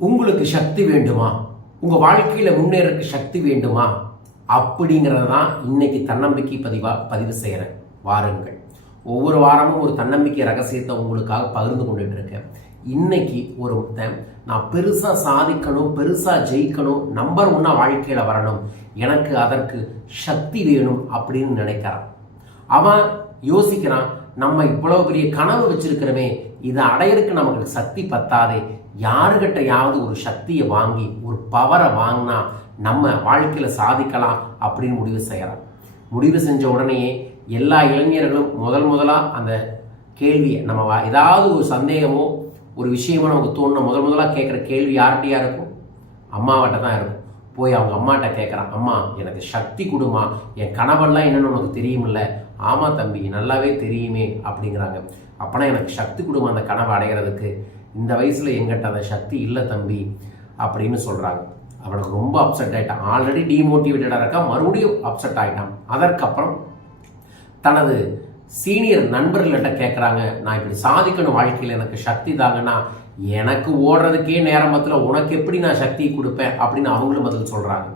உங்களுக்கு சக்தி வேண்டுமா? உங்கள் வாழ்க்கையில் முன்னேறக்கு சக்தி வேண்டுமா? அப்படிங்கிறது தான் இன்னைக்கு தன்னம்பிக்கை பதிவு செய்கிறேன். வாருங்கள். ஒவ்வொரு வாரமும் ஒரு தன்னம்பிக்கை ரகசியத்தை உங்களுக்காக பகிர்ந்து கொண்டுட்டு இருக்கேன். இன்னைக்கு நான் பெருசாக சாதிக்கணும், பெருசாக ஜெயிக்கணும், நம்பர் 1 வாழ்க்கையில் வரணும், எனக்கு அதற்கு சக்தி வேணும் அப்படின்னு நினைக்கிறான். அவன் யோசிக்கிறான், நம்ம இவ்வளவு பெரிய கனவு வச்சிருக்கிறோமே, இதை அடையிறதுக்கு நமக்கு சக்தி பத்தாதே, யாருக்கிட்டையாவது ஒரு சக்தியை வாங்கி ஒரு பவரை வாங்கினா நம்ம வாழ்க்கையில் சாதிக்கலாம் அப்படின்னு முடிவு செய்கிறான். முடிவு செஞ்ச உடனேயே எல்லா இளைஞர்களும் முதலாக அந்த கேள்வியை நம்ம ஏதாவது ஒரு சந்தேகமோ ஒரு விஷயமோ நமக்கு தோணுன முதலாக கேட்குற கேள்வி யார்கிட்டயா இருக்கும்? அம்மாவட்ட தான் இருக்கும். போய் அவங்க அம்மாட்ட கேட்குறான், அம்மா எனக்கு சக்தி கொடுமா, என் கனவெல்லாம் என்னென்னு உனக்கு தெரியுமில்ல? ஆமாம் தம்பி, நல்லாவே தெரியுமே அப்படிங்கிறாங்க. அப்போனா எனக்கு சக்தி கொடுமா அந்த கனவை அடைகிறதுக்கு. இந்த வயசில் எங்கிட்ட அந்த சக்தி இல்லை தம்பி அப்படின்னு சொல்கிறாங்க. அவனுக்கு ரொம்ப அப்செட் ஆகிட்டான். ஆல்ரெடி டிமோட்டிவேட்டடாக இருக்கான், மறுபடியும் அப்செட் ஆகிட்டான். அதற்கப்புறம் தனது சீனியர் நண்பர்கள்கிட்ட கேட்குறாங்க, நான் இப்படி சாதிக்கணும் வாழ்க்கையில், எனக்கு சக்தி தாங்கன்னா, எனக்கு ஓடுறதுக்கே நேரமத்தில் உனக்கு எப்படி நான் சக்தி கொடுப்பேன் அப்படின்னு அவங்களும் பதில் சொல்கிறாங்க.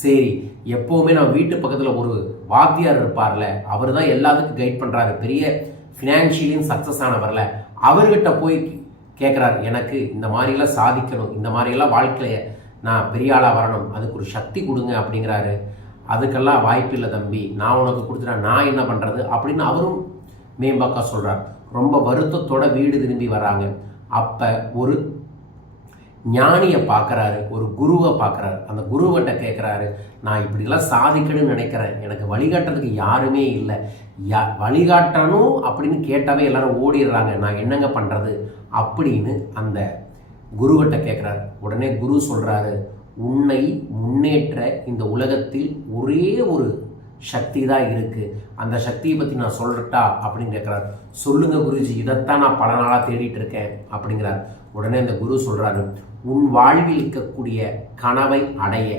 சரி, எப்போவுமே நம்ம வீட்டு பக்கத்தில் ஒரு வாத்தியார் இருப்பார்ல, அவர் தான் எல்லாத்துக்கும் கைட் பண்ணுறாரு, பெரிய ஃபினான்ஷியலியும் சக்ஸஸ் ஆனவர்ல, அவர்கிட்ட போய் கேட்குறாரு, எனக்கு இந்த மாதிரிலாம் சாதிக்கணும், இந்த மாதிரியெல்லாம் வாழ்க்கையில் நான் பெரிய ஆளாக வரணும், அதுக்கு ஒரு சக்தி கொடுங்க அப்படிங்கிறாரு. அதுக்கெல்லாம் வாய்ப்பு இல்லை தம்பி, நான் உனக்கு கொடுத்துட்டேன், நான் என்ன பண்ணுறது அப்படின்னு அவரும் மேம்பாக்கா சொல்கிறார். ரொம்ப வருத்தத்தோட வீடு திரும்பி வராங்க. அப்போ ஒரு ஞானியை பார்க்குறாரு, ஒரு குருவை பார்க்குறாரு. அந்த குருவட்ட கேட்குறாரு, நான் இப்படிலாம் சாதிக்கணும்னு நினைக்கிறேன், எனக்கு வழிகாட்டுறதுக்கு யாருமே இல்லை, வழிகாட்டணும் அப்படின்னு கேட்டாவே எல்லாரும் ஓடிடுறாங்க, நான் என்னங்க பண்ணுறது அப்படின்னு அந்த குருவட்ட கேட்குறாரு. உடனே குரு சொல்கிறாரு, உன்னை முன்னேற்ற இந்த உலகத்தில் ஒரே ஒரு சக்தி தான் இருக்குது, அந்த சக்தியை பற்றி நான் சொல்கிறட்டா அப்படின்னு கேட்குறாரு. சொல்லுங்க குருஜி, இதைத்தான் நான் பல நாளாக தேடிட்டு இருக்கேன் அப்படிங்கிறார். உடனே அந்த குரு சொல்கிறாரு, உன் வாழ்வில் இருக்கக்கூடிய கனவை அடைய,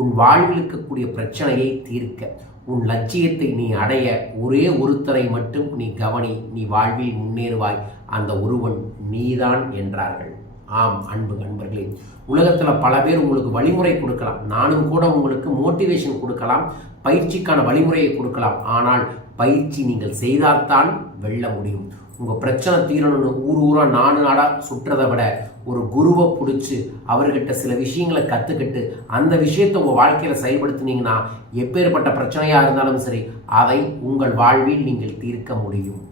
உன் வாழ்வில் இருக்கக்கூடிய பிரச்சனையை தீர்க்க, உன் லட்சியத்தை நீ அடைய ஒரே ஒருத்தரை மட்டும் நீ கவனி, நீ வாழ்வில் முன்னேறுவாய், அந்த ஒருவன் நீதான் என்றார்கள். ஆம் அன்பு நண்பர்களே, உலகத்தில் பல பேர் உங்களுக்கு வழிமுறை கொடுக்கலாம், நானும் கூட உங்களுக்கு மோட்டிவேஷன் கொடுக்கலாம், பயிற்சிக்கான வழிமுறையை கொடுக்கலாம். ஆனால் பயிற்சி நீங்கள் செய்தால்தான் வெல்ல முடியும். உங்கள் பிரச்சனை தீரணும்னு ஊராக நாடாக சுற்றுறதை விட ஒரு குருவை பிடிச்சி அவர்கிட்ட சில விஷயங்களை கற்றுக்கிட்டு அந்த விஷயத்தை உங்கள் வாழ்க்கையில் செயல்படுத்தினீங்கன்னா எப்பேற்பட்ட பிரச்சனையாக இருந்தாலும் சரி, அதை உங்கள் வாழ்வில் நீங்கள் தீர்க்க முடியும்.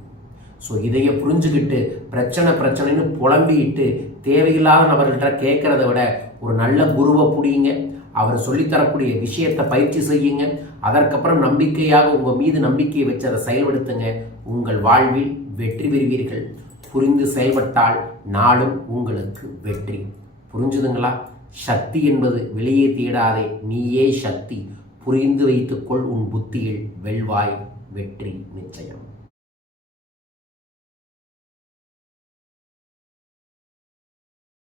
ஸோ இதையை புரிஞ்சுக்கிட்டு பிரச்சனைன்னு புலம்பிக்கிட்டு தேவையில்லாத நபர்கள்ட்ட கேட்குறத விட ஒரு நல்ல குருவை பிடிங்க, அவர் சொல்லித்தரக்கூடிய விஷயத்தை பயிற்சி செய்யுங்க, அதற்கப்புறம் நம்பிக்கையாக உங்கள் மீது நம்பிக்கையை வச்சு அதை செயல்படுத்துங்க, உங்கள் வாழ்வில் வெற்றி பெறுவீர்கள். புரிந்து செயல்பட்டால் நாளும் உங்களுக்கு வெற்றி. புரிஞ்சுதுங்களா? சக்தி என்பது வெளியே தேடாதே, நீயே சக்தி. புரிந்து வைத்துக்கொள், உன் புத்தியில் வெல்வாய், வெற்றி நிச்சயம்.